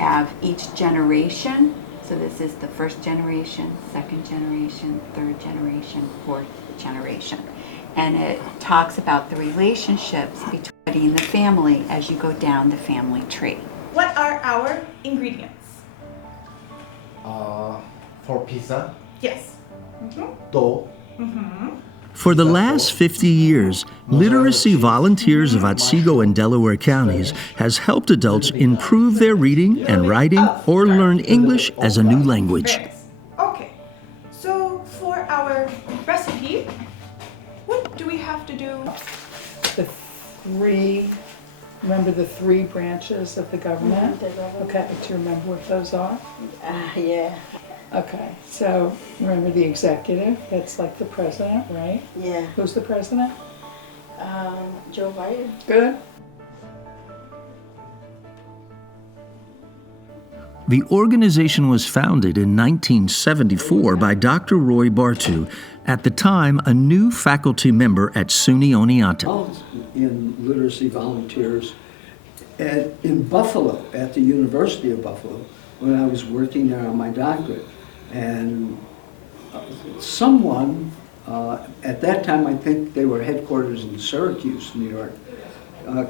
have each generation. So this is the first generation, second generation, third generation, fourth generation. And it talks about the relationships between the family as you go down the family tree. What are our ingredients? For pizza, Yes. dough. For the last 50 years, Literacy Volunteers of Otsego and Delaware counties has helped adults improve their reading and writing or learn English as a new language. Okay, so for our recipe, what do we have to do? Remember the three branches of the government? Okay, do you remember what those are? Yeah. Okay, so remember the executive, that's like the president, right? Yeah. Who's the president? Joe Biden. Good. The organization was founded in 1974 by Dr. Roy Bartu, at the time a new faculty member at SUNY Oneonta. In literacy volunteers in Buffalo, at the University of Buffalo, when I was working there on my doctorate. And someone, at that time I think they were headquarters in Syracuse, New York,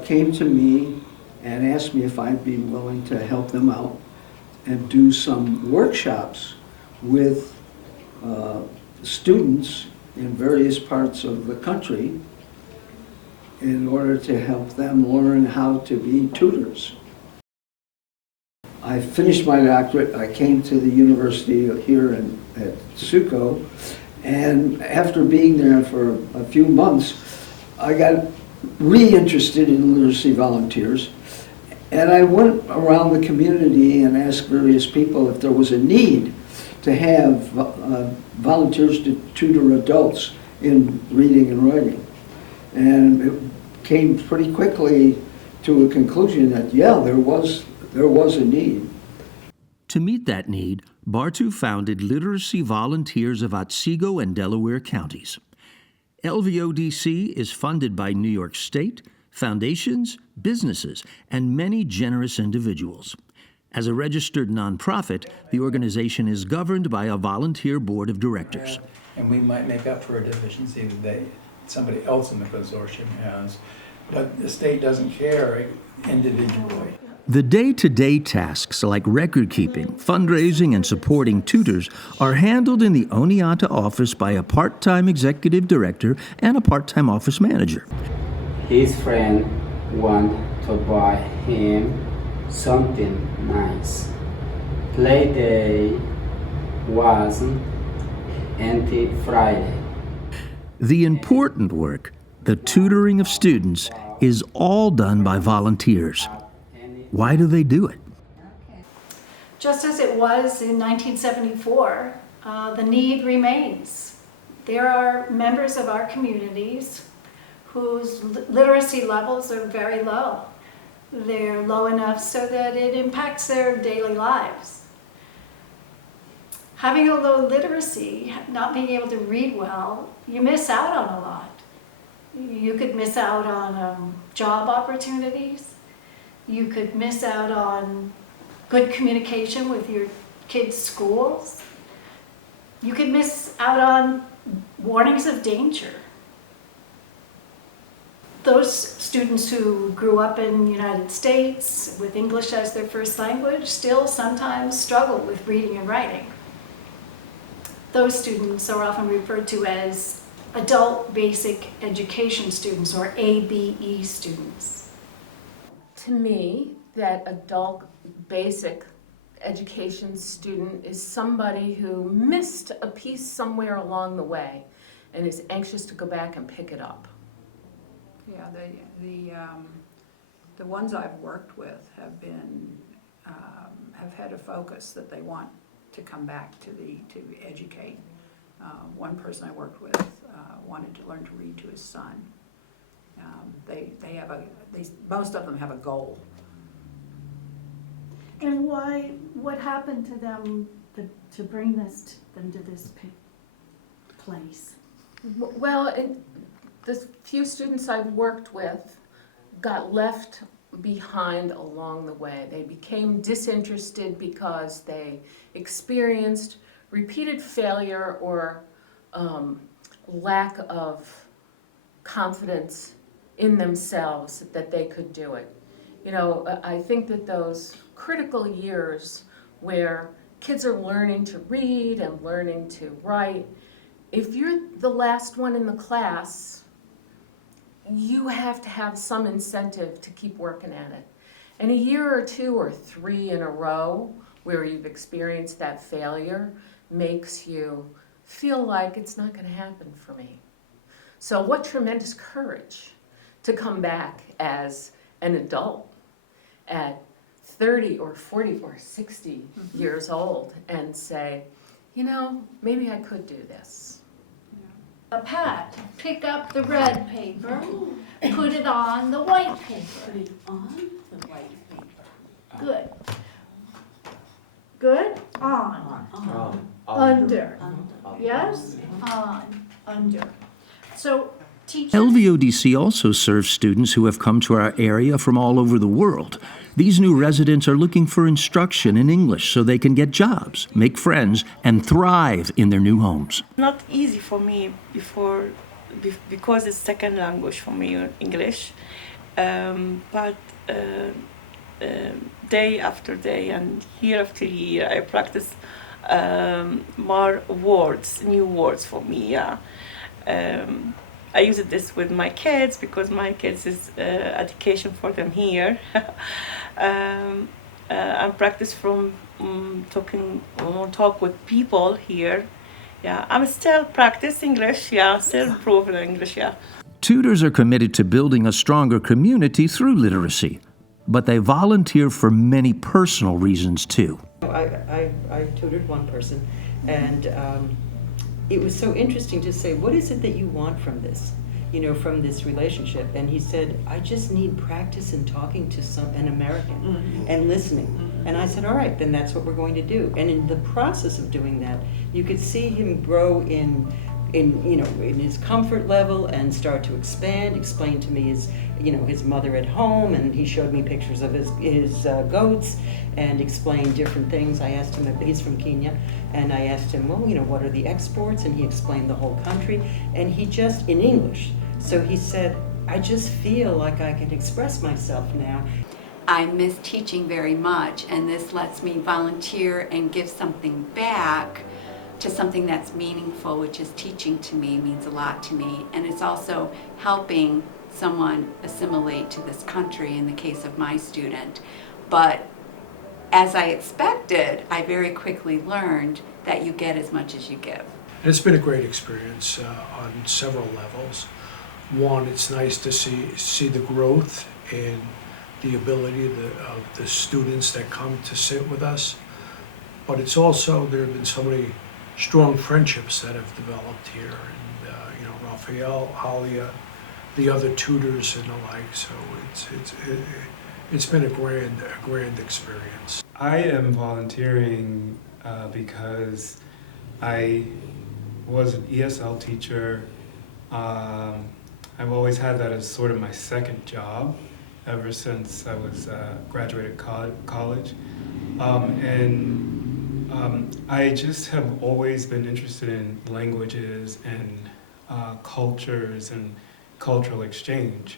came to me and asked me if I'd be willing to help them out and do some workshops with students in various parts of the country in order to help them learn how to be tutors. I finished my doctorate, I came to the university here at Otsego, and after being there for a few months, I got re-interested in literacy volunteers, and I went around the community and asked various people if there was a need to have volunteers to tutor adults in reading and writing. And it came pretty quickly to a conclusion that, yeah, there was a need. To meet that need, Bartu founded Literacy Volunteers of Otsego and Delaware counties. LVODC is funded by New York State, foundations, businesses, and many generous individuals. As a registered nonprofit, the organization is governed by a volunteer board of directors. And we might make up for a deficiency that somebody else in the consortium has, but the state doesn't care individually. The day-to-day tasks like record-keeping, fundraising, and supporting tutors are handled in the Oneonta office by a part-time executive director and a part-time office manager. His friend wanted to buy him something nice. Play day was empty Friday. The important work, the tutoring of students, is all done by volunteers. Why do they do it? Just as it was in 1974, the need remains. There are members of our communities whose literacy levels are very low. They're low enough so that it impacts their daily lives. Having a low literacy, not being able to read well, you miss out on a lot. You could miss out on job opportunities. You could miss out on good communication with your kids' schools. You could miss out on warnings of danger. Those students who grew up in the United States with English as their first language still sometimes struggle with reading and writing. Those students are often referred to as adult basic education students, or ABE students. To me, that adult basic education student is somebody who missed a piece somewhere along the way and is anxious to go back and pick it up. Yeah, the ones I've worked with have had a focus that they want to come back to educate. One person I worked with wanted to learn to read to his son. Most of them have a goal. And what happened to them to bring them to this place? Well, the few students I've worked with got left behind along the way. They became disinterested because they experienced repeated failure or lack of confidence in themselves that they could do it. You know, I think that those critical years where kids are learning to read and learning to write, if you're the last one in the class, you have to have some incentive to keep working at it. And a year or two or three in a row where you've experienced that failure makes you feel like it's not going to happen for me. So what tremendous courage to come back as an adult at 30 or 40 or 60 years old and say, you know, maybe I could do this. Pat, pick up the red paper, put it on the white paper. Put it on the white paper. Good. Good? On. Under. Yes? On. Under. So teachers... LVODC also serves students who have come to our area from all over the world. These new residents are looking for instruction in English so they can get jobs, make friends, and thrive in their new homes. Not easy for me because it's second language for me, English. But day after day and year after year, I practice more words, new words for me. Yeah. I use this with my kids because my kids is education for them here. I practice from talk with people here. Yeah, I'm still practice English. Yeah, still improving English. Yeah. Tutors are committed to building a stronger community through literacy, but they volunteer for many personal reasons too. I tutored one person, and it was so interesting to say, what is it that you want from this? You know, from this relationship. And he said, I just need practice in talking to an American and listening. And I said, all right, then that's what we're going to do. And in the process of doing that, you could see him grow in his comfort level and start to explain to me his mother at home, and he showed me pictures of his goats and explained different things. I asked him, he's from Kenya, and I asked him, well, what are the exports? And he explained the whole country, and he just, in English. So he said, I just feel like I can express myself now. I miss teaching very much, and this lets me volunteer and give something back to something that's meaningful, which is teaching to me, means a lot to me. And it's also helping someone assimilate to this country in the case of my student. But as I expected, I very quickly learned that you get as much as you give. And it's been a great experience on several levels. One, it's nice to see the growth and the ability of the students that come to sit with us. But it's also, there have been so many strong friendships that have developed here, and Raphael, Alia, the other tutors and the like. So it's been a grand experience. I am volunteering because I was an ESL teacher. I've always had that as sort of my second job ever since I was graduated college, I just have always been interested in languages and cultures and cultural exchange,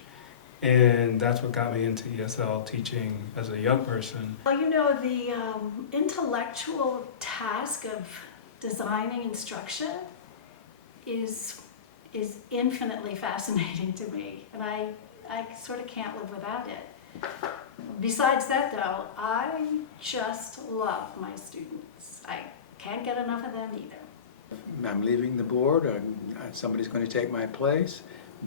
and that's what got me into ESL teaching as a young person. Well, the intellectual task of designing instruction is infinitely fascinating to me, and I sort of can't live without it. Besides that, though, I just love my students. I can't get enough of them either. I'm leaving the board, somebody's going to take my place,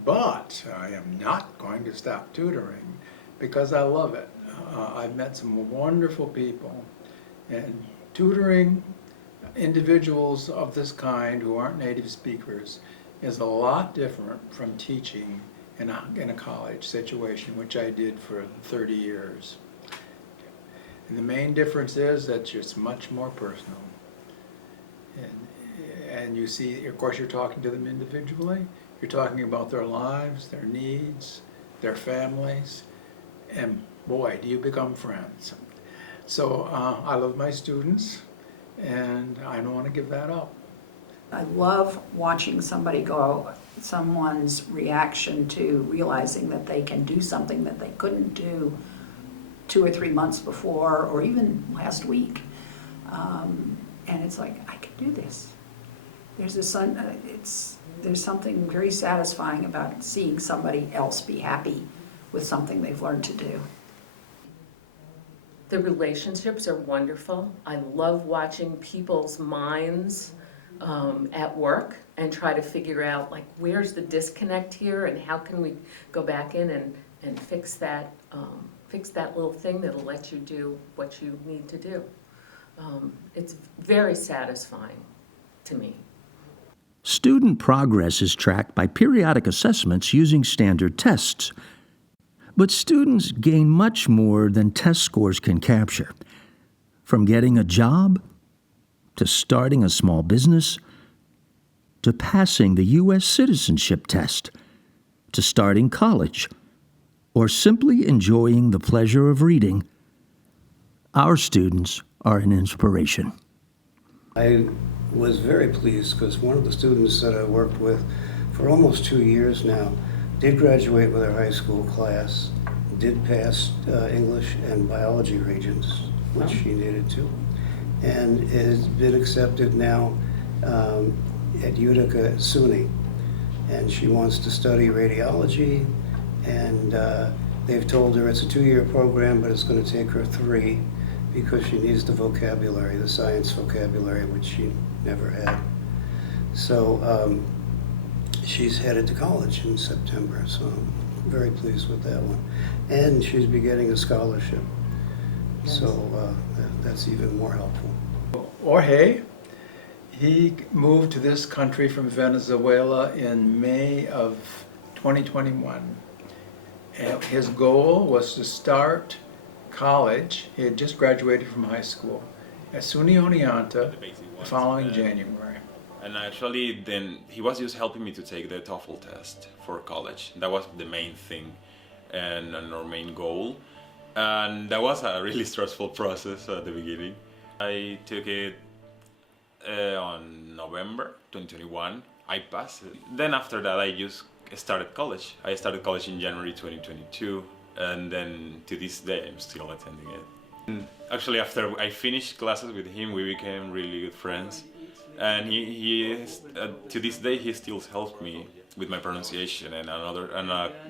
but I am not going to stop tutoring because I love it. I've met some wonderful people, and tutoring individuals of this kind who aren't native speakers is a lot different from teaching in a college situation, which I did for 30 years. And the main difference is that it's much more personal. And you see, of course, you're talking to them individually. You're talking about their lives, their needs, their families, and boy, do you become friends. So I love my students, and I don't want to give that up. I love watching someone's reaction to realizing that they can do something that they couldn't do 2 or 3 months before, or even last week. And it's like, I can do this. There's something very satisfying about seeing somebody else be happy with something they've learned to do. The relationships are wonderful. I love watching people's minds at work and try to figure out, like, where's the disconnect here and how can we go back in and fix that little thing that'll let you do what you need to do. It's very satisfying to me. Student progress is tracked by periodic assessments using standard tests. But students gain much more than test scores can capture. From getting a job, to starting a small business, to passing the U.S. citizenship test, to starting college, or simply enjoying the pleasure of reading, our students are an inspiration. I was very pleased because one of the students that I worked with for almost 2 years now did graduate with her high school class, did pass English and biology regions, which she needed to, and has been accepted now at Utica SUNY. And she wants to study radiology, and they've told her it's a 2-year program, but it's going to take her 3 because she needs the vocabulary, the science vocabulary, which she never had. So she's headed to college in September, so I'm very pleased with that one. And she's be getting a scholarship, so that's even more helpful. Jorge, he moved to this country from Venezuela in May of 2021. And his goal was to start college. He had just graduated from high school at SUNY Oneonta the following January. And actually then he was just helping me to take the TOEFL test for college. That was the main thing and our main goal. And that was a really stressful process at the beginning. I took it on November 2021. I passed it. Then after that I just started college. I started college in January 2022, and then to this day I'm still attending it. And actually after I finished classes with him, we became really good friends. And he is, to this day he still helps me with my pronunciation and a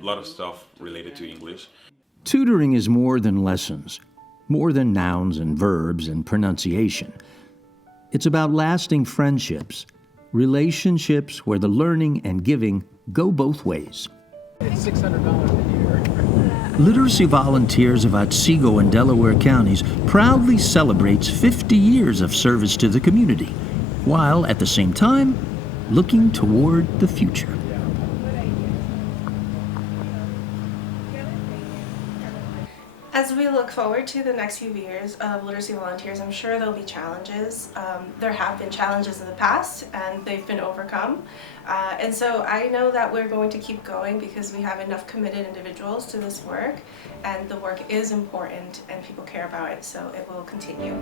lot of stuff related to English. Tutoring is more than lessons, more than nouns and verbs and pronunciation. It's about lasting friendships, relationships where the learning and giving go both ways. It's $600 a year. Literacy Volunteers of Otsego and Delaware counties proudly celebrates 50 years of service to the community, while at the same time looking toward the future. As we look forward to the next few years of Literacy Volunteers, I'm sure there'll be challenges. There have been challenges in the past and they've been overcome. And so I know that we're going to keep going because we have enough committed individuals to this work, and the work is important and people care about it, so it will continue.